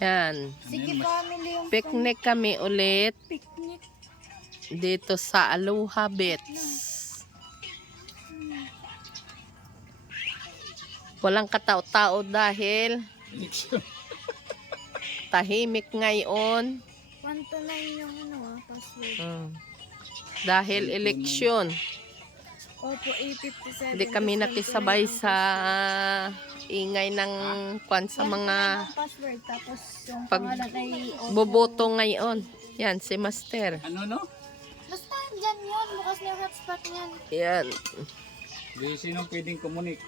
Yan. Sige, family yung Picnic kami ulit picnic. dito sa Aloha Beach. Walang katao-tao dahil tahimik ngayon. 129 yung password. Dahil eleksyon. Opo, 857. Hindi kami nakisabay sa ingay ng sa mga password, tapos yung pag pangalan ay boboto ngayon. Yan, si Master. Ano no? basta dyan yun, bukas na yung hotspot niyan. Yan. Di sino pwedeng kumunik?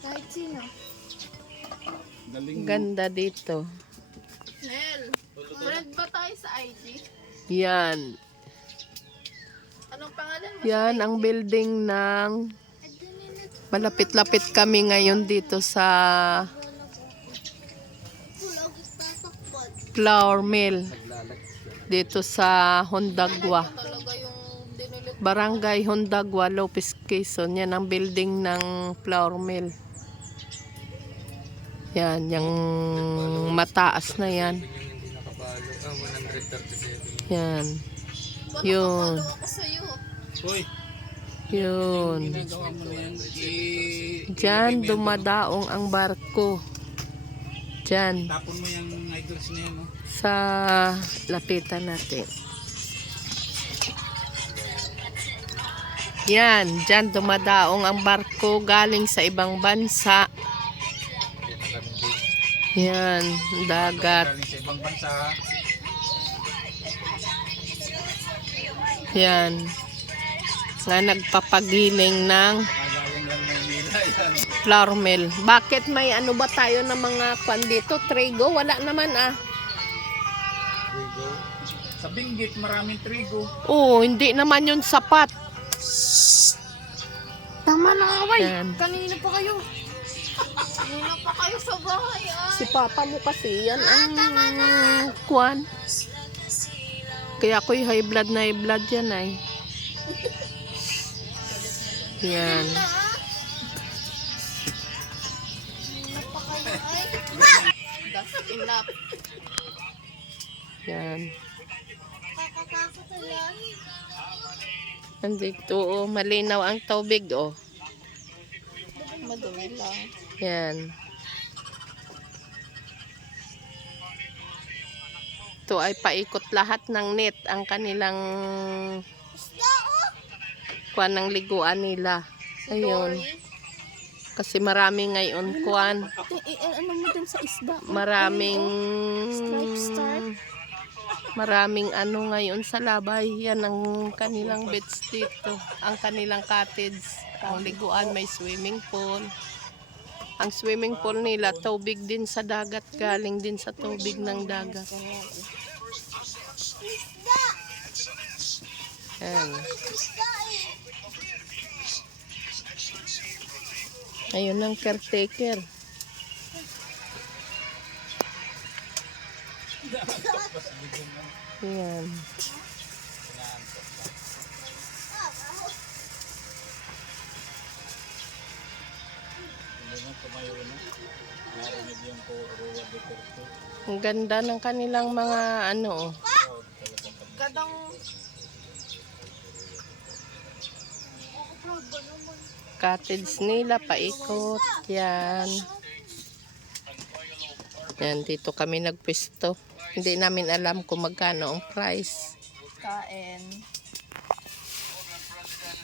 Kahit sino. Galing mo. Ganda dito. Nel, friend ba tayo sa IG? Yan. Anong pangalan mo? Yan ang building ng malapit-lapit kami ngayon dito sa flour mill. Dito sa Hondagwa. Talaga yung dinilit. Barangay Hondagwa, Lopez, Quezon. Yan ang building ng flour mill. Yan, yung mataas na yan. Yan. Yun. Follow ako sa'yo. Hoy, Yun. ginagawa mo na yan. Diyan dumadaong ang barko. Diyan. Tapon mo yung idols na yan, no? Sa lapitan natin. Yan. Diyan dumadaong ang barko galing sa ibang bansa. Yan. Dagat. Galing sa ibang bansa. Yan. Nga nagpapagiling ng Kagaling lang ng nila yan. flour mill. Bakit may ano ba tayo ng mga kwan dito? Trigo? Wala naman ah. Trigo. Sa Benguet, maraming trigo. Oo, hindi naman yun sapat. Tama na nga, way. Yan. Kanina pa kayo. Muna pa kayo sa bahay ah. Si papa mo kasi yan ang kwan. Kaya ako'y high blood na high blood yan ay. Yan. That's enough. Yan. Kakatakot na yan. Nandito oh, malinaw ang tubig oh. Madumi lang. Yan. Ito ay paikot lahat ng net ang kanilang kwan ng liguan nila. Ayun. Kasi marami ngayon kwan. Ano mo dun sa isda? Maraming Stripe maraming ano ngayon sa labay. Yan ang kanilang beach dito. Ang kanilang cottage. Ang liguan may swimming pool. Ang swimming pool nila tubig din sa dagat. Galing din sa tubig ng dagat. Yan. Ayun ang caretaker. Yan. Ang ganda ng kanilang mga ano. Gadang Cottage nila, paikot. Yan. Yan, dito kami nagpwesto. Hindi namin alam kung magkano ang price. kain.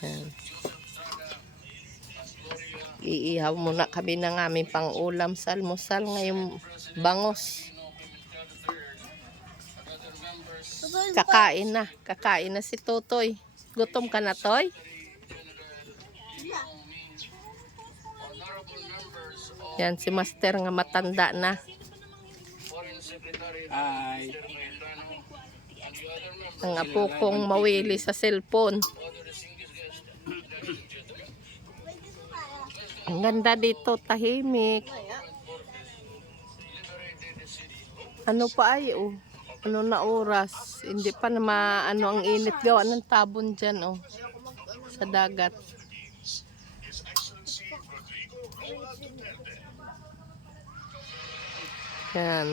Yan. Iihaw muna kami ng aming pang-ulam sa almusal ngayong bangos. Kakain na. Kakain na si Totoy. Gutom ka na, Toy? Yan, si Master nga matanda na. Ay, Ang apo kong mawili sa cellphone. Ang ganda dito, tahimik. Ano pa ay, oh. Ano na oras? Hindi pa na ano ang init gawa ng tabon dyan, oh. Sa dagat. Yan.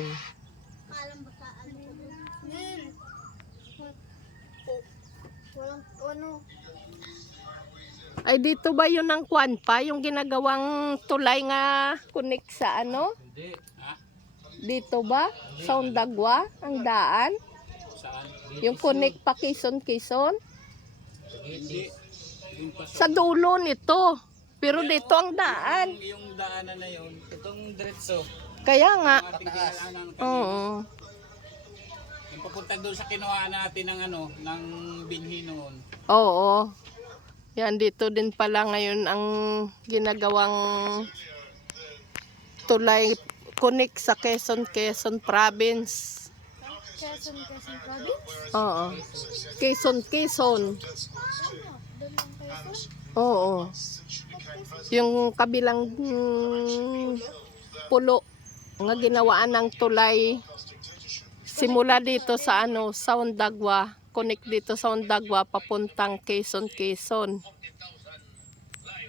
Walang, ano, Ay, dito ba yun ang kwan pa? Yung ginagawang tulay nga connect sa ano? Hindi. Ha? Dito ba? Sa Ondagwa? Ang daan? Saan? Yung connect pa Quezon? Hindi. Doon pa Sa dulo nito. Pero dito ang daan. yung daanan na yun. Itong diretso. Kaya nga. Ang ating kinalaanan kanina. Oo. Yung papunta doon sa kinuha natin ng ano, ng binhi noon. Oo. Yan, dito din pala ngayon ang ginagawang tulay connect sa Quezon Province. Quezon Province? Oo. Quezon. Doon lang Quezon? Oo. Yung kabilang pulo nga ginawaan ng tulay simula dito sa ano, sa Ondagwa, connect dito sa Ondagwa papuntang Quezon.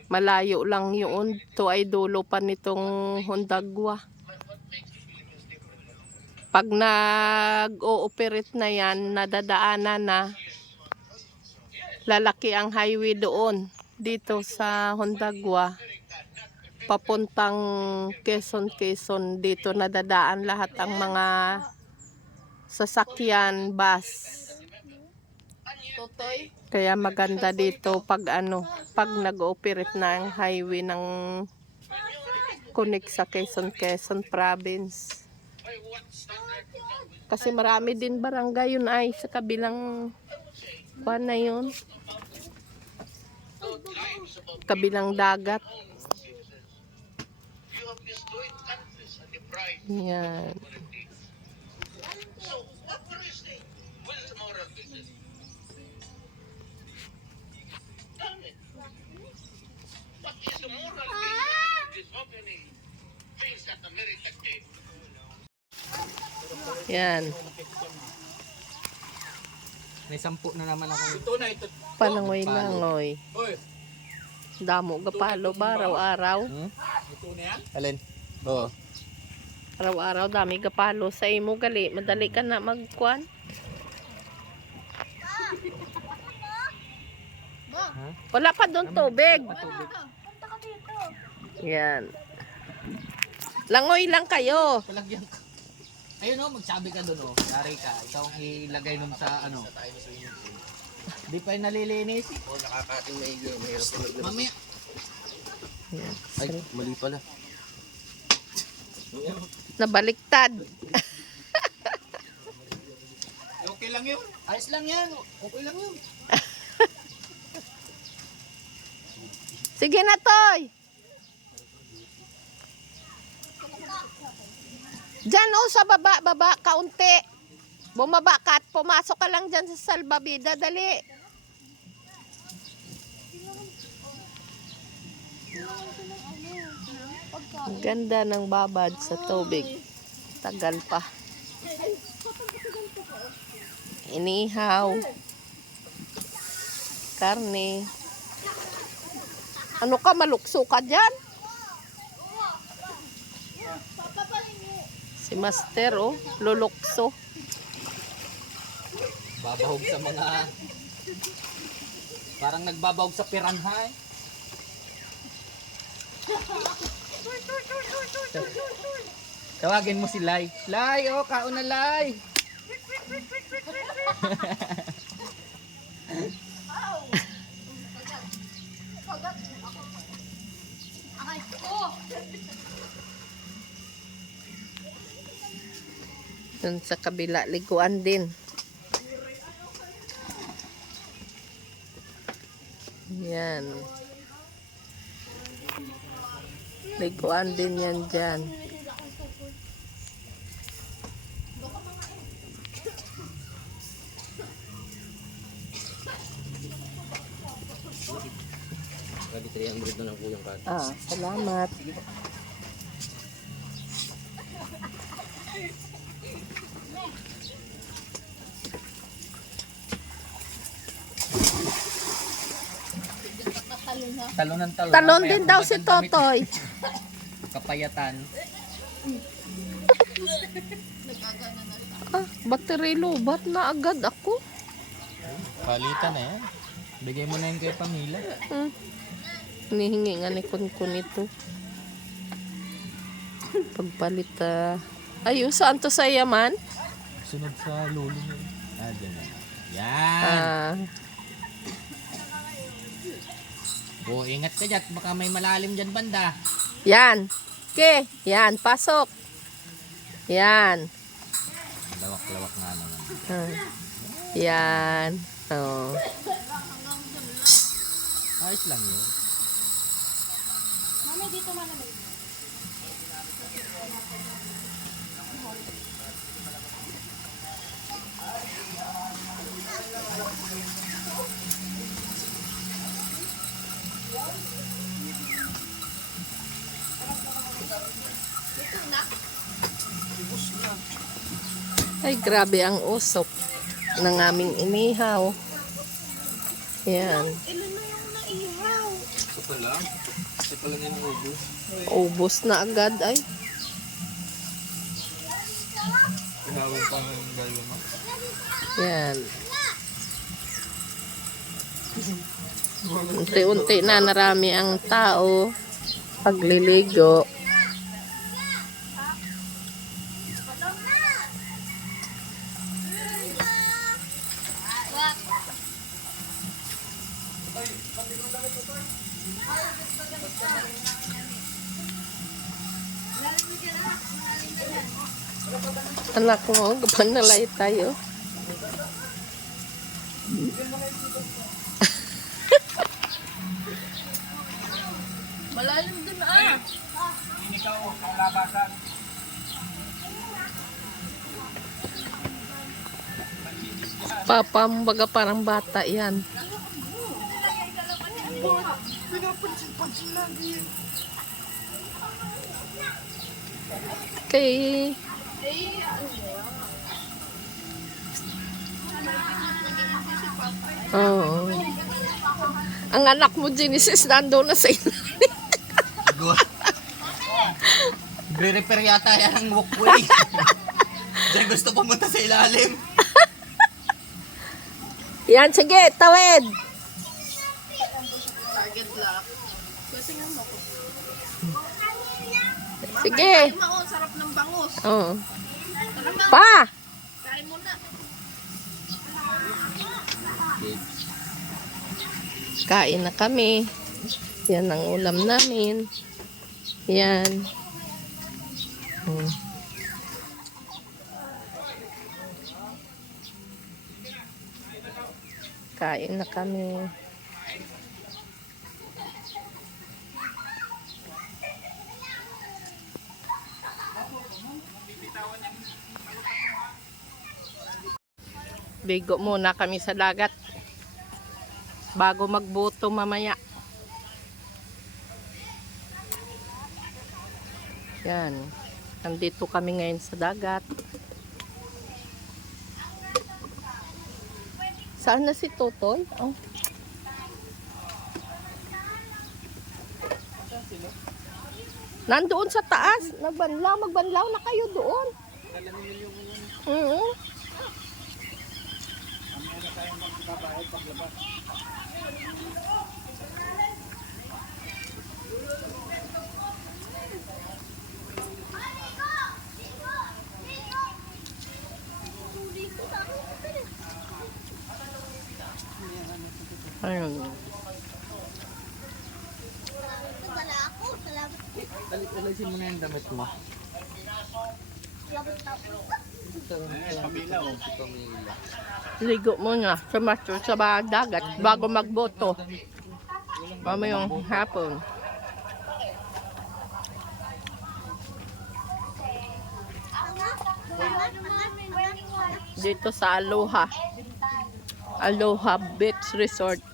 Malayo lang yun. Ito ay dulo pa nitong Ondagwa. Pag nag-ooperate na yan, nadadaanan na, lalaki ang highway doon. Dito sa Ondagwa papuntang Quezon, dito nadadaan lahat ang mga sasakyan, bus. Totoy. Kaya maganda dito pag ano, pag nag-ooperate na ang highway ng connect sa Quezon Province. Kasi marami din barangay yun ay sa kabilang kuwan na yun. Kabilang dagat. Yan. Yan. May 10 na naman ako. Ito na ito. Palangoy-langoy. Hoy, Damo gapalo ba araw-araw? ito na yan. Alin? Oo. Araw-araw dami gapalo sa imo gali. Madali ka na magkuan. Wala pa doon tubig. Punta ka dito. Yan. Langoy lang kayo. Palagyan ka. Ayun o, magsabi ka doon o. Yari ka. Ikaw ang ilagay nun sa ano. Di pa yung nalilinis. Oo, nakakating na iyo. Mahirap na maglabas. Mamaya. Yan. Ay, mali pala. Nabaliktad. Okay lang yun. Ayos lang yan. Okay lang yun. Sige na, Toy. Diyan o, sa baba, kaunti. Bumaba ka at pumasok ka lang dyan sa salbabida. Dali. Ang ganda ng babad sa tubig. Tagal pa. Inihaw. Karne. Ano ka, malukso ka dyan? Si Master, oh, lulukso. Babahog sa mga... Parang nagbabahog sa piranha eh. Tawagin mo si Lai. Lai, oh, kaon na Lai. Dun sa kabila, liguan din. Yan. Liguan din yan dyan. Grabe 300 na lang po yung kata. Ah, salamat. Talon ng talon. Talon Kaya din kung daw ba't si ang damit- Totoy. Kapayatan. Ah, battery lobat na agad ako. Palitan na yan. Bigay mo na yun kay Pamela. Hinihingi nga ni Kunkun ito. Pagpalit, ayun, saan to sa Yaman? Sunod sa lolo niya. Dyan na. Yan! Ah, Ingat ka dyan. Baka may malalim dyan banda. yan. Okay, yan, pasok. Yan. Lawak-lawak nga naman. Yan. Oh. Ayos lang yun. Mami, dito malamig. Ay, grabe ang usok ng aming inihaw. Yan. Ilan na yung naihaw? Ito pala. Ito pala yung ubos. Ubos na agad ay. Pinawin pa ng galo mo. Yan. Unti-unti na narami ang tao. Pagliligo. Anak mo, gapan na lay tayo. Malalim dun Hindi ka ang labasan. Papambaga parang bata yan. Okay. Oo. Ang anak mo, Genesis, nandoon na sa ilalim. Re-repair yata yan ang walkway. Diyan gusto pumunta sa ilalim. Yan, sige, tawid. target lock. Kasi nga mo ko. Sige. Kain mo, sarap ng bangus. Oo. Tara na, Pa! kain mo na. Kain na kami. Yan ang ulam namin. Yan. Kain na kami. Bigo muna kami sa dagat bago magboto mamaya. Yan. Nandito kami ngayon sa dagat. Saan na si Totoy? Oh. Nandoon sa taas. Magbanlaw na kayo doon. Ayun. Wala ako. Salamat. Alisin mo na yung damit mo. Salamat na po. Pamila oh. Ligo muna sa dagat bago magboto. Mamayong hapon. Dito sa Aloha Beach Resort.